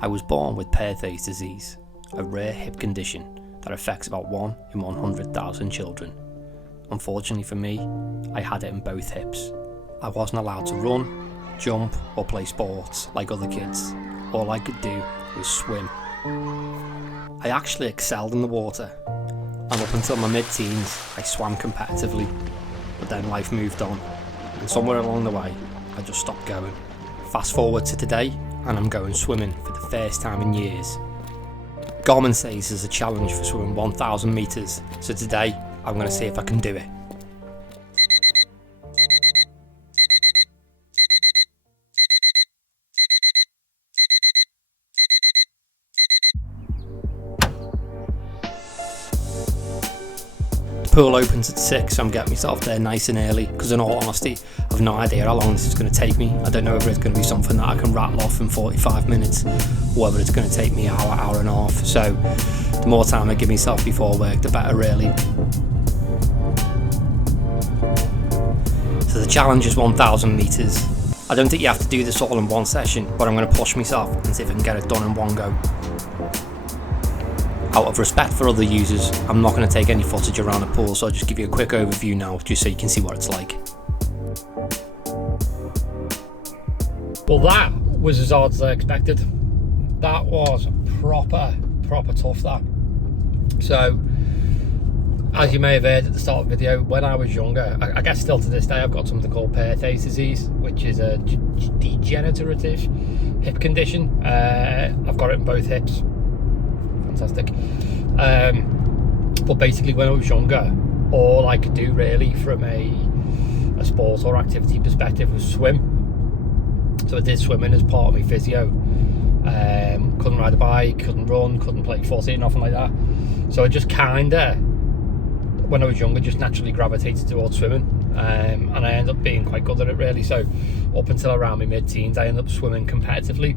I was born with Perthes disease, a rare hip condition that affects about 1 in 100,000 children. Unfortunately for me, I had it in both hips. I wasn't allowed to run, jump or play sports like other kids. All I could do was swim. I actually excelled in the water, and up until my mid-teens I swam competitively, but then life moved on, and somewhere along the way I just stopped going. Fast forward to today and I'm going swimming for the first time in years. Garmin says there's a challenge for swimming 1,000 metres, so today I'm going to see if I can do it. The pool opens at 6, so I'm getting myself there nice and early, because in all honesty I've no idea how long this is going to take me. I don't know whether it's going to be something that I can rattle off in 45 minutes or whether it's going to take me an hour and a half, so the more time I give myself before work the better really. So the challenge is 1,000 metres. I don't think you have to do this all in one session, but I'm going to push myself and see if I can get it done in one go. Out of respect for other users, I'm not going to take any footage around the pool, so I'll just give you a quick overview now, just so you can see what it's like. Well, that was as hard as I expected. That was proper tough, that. So, as you may have heard at the start of the video, when I was younger, I guess still to this day, I've got something called Perthes disease, which is a degenerative hip condition. I've got it in both hips. Fantastic. But basically when I was younger, all I could do really from a sport or activity perspective was swim. So I did swimming as part of my physio. Couldn't ride a bike, couldn't run, couldn't play footy, nothing like that. So I just kinda, when I was younger, just naturally gravitated towards swimming. And I ended up being quite good at it really. So up until around my mid-teens I ended up swimming competitively.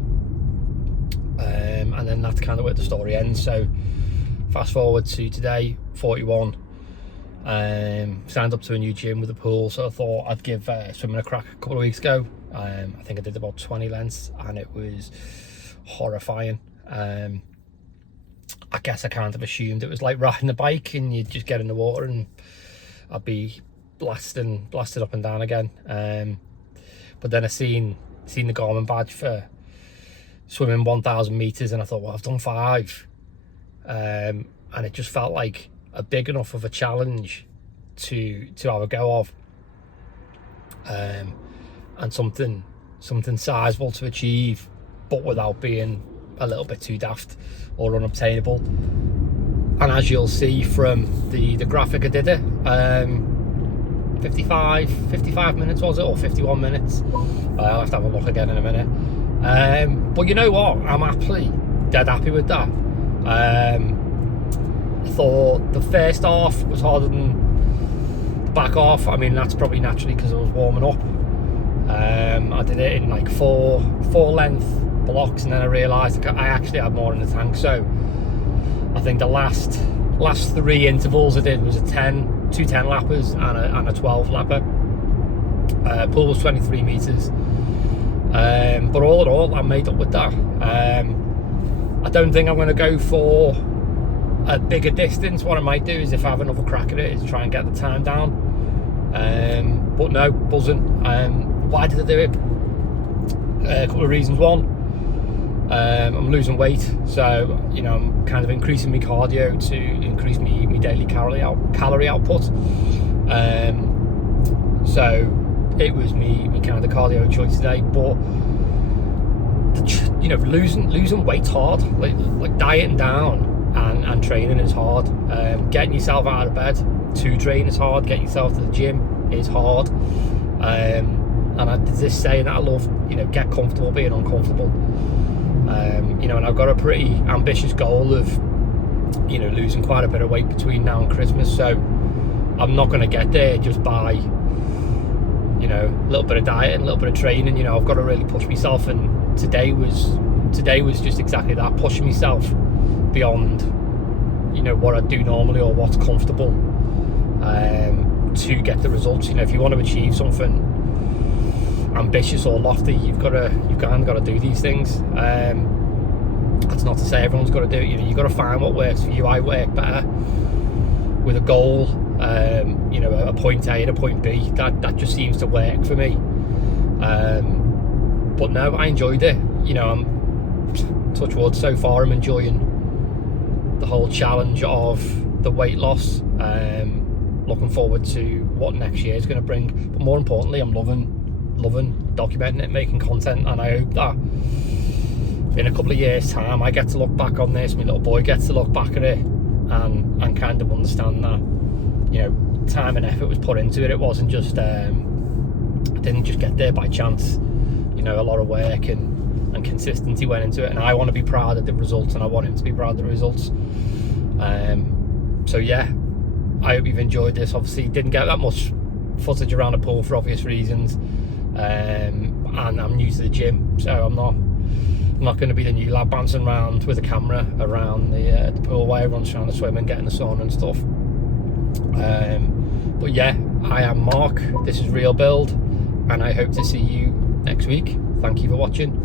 And then that's kind of where the story ends. So fast forward to today, 41, signed up to a new gym with a pool, so I thought I'd give swimming a crack a couple of weeks ago. I think I did about 20 lengths and it was horrifying. I guess I kind of assumed it was like riding a bike and you'd just get in the water and I'd be blasted up and down again. But then I seen the Garmin badge for swimming 1,000 metres and I thought, well, I've done 5, and it just felt like a big enough of a challenge to have a go of, and something sizable to achieve, but without being a little bit too daft or unobtainable. And as you'll see from the graphic I did it, 55 minutes was it, or 51 minutes? I'll have to have a look again in a minute. But you know what, I'm actually dead happy with that. I thought the first half was harder than the back half. I mean, that's probably naturally because I was warming up. I did it in like four length blocks, and then I realised I actually had more in the tank. So I think the last 3 intervals I did was two 10 lappers and a 12 lapper. Pool was 23 metres. But all in all, I'm made up with that. I don't think I'm going to go for a bigger distance. What I might do is, if I have another crack at it, is try and get the time down. But no, buzzing. Why did I do it? A couple of reasons. One, I'm losing weight, so you know I'm kind of increasing my cardio to increase my daily calorie output. So it was me kind of cardio choice today. But you know, losing weight's hard. Like dieting down and training is hard. Getting yourself out of bed to train is hard. Getting yourself to the gym is hard. And there's this saying that I love, you know, get comfortable being uncomfortable. You know, and I've got a pretty ambitious goal of, you know, losing quite a bit of weight between now and Christmas. So I'm not going to get there just by, you know, a little bit of diet and a little bit of training. You know, I've got to really push myself, and today was just exactly that, pushing myself beyond, you know, what I do normally or what's comfortable, to get the results. You know, if you want to achieve something ambitious or lofty, you've kind of got to do these things. That's not to say everyone's got to do it. You know, you've got to find what works for you. I work better with a goal, you know, a point A and a point B. That just seems to work for me. But no, I enjoyed it. You know, I'm touch wood, so far I'm enjoying the whole challenge of the weight loss. Looking forward to what next year is going to bring, but more importantly, I'm loving documenting it, making content, and I hope that in a couple of years' time I get to look back on this, my little boy gets to look back at it and kind of understand that, you know, time and effort was put into it. It wasn't just I didn't just get there by chance. You know, a lot of work and consistency went into it, and I want to be proud of the results, and I want him to be proud of the results. So yeah, I hope you've enjoyed this. Obviously didn't get that much footage around the pool for obvious reasons, and I'm new to the gym, so I'm not going to be the new lad bouncing around with a camera around the pool while everyone's trying to swim and get in the sun and stuff. But yeah, I am Mark, this is Real Build, and I hope to see you next week. Thank you for watching.